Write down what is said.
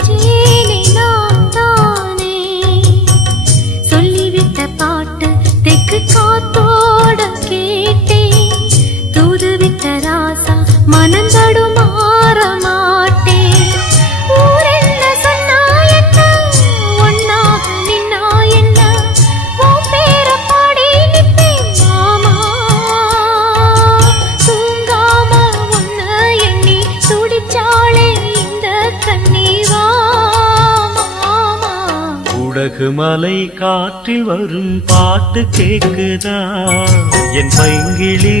நினைச்சேனே நான் தானே சொல்லிவிட்ட பாட்டு தெக்கு காத்தோட கேட்டேன் தூதுவிட்ட ராசா மனந்தடு மாற மாட்டேன் ஊரென்ன சொன்னா என்ன ஒன்னாக நின்னா என்ன உன் பேர பாடி நிப்பேன் மாமா தூங்காம உன்ன எண்ணி துடிச்சாளே இந்த கண்ணீவா மாமா உடகு மலை காற்றில் வரும் பாட்டு கேக்குதா என் பைங்கிளி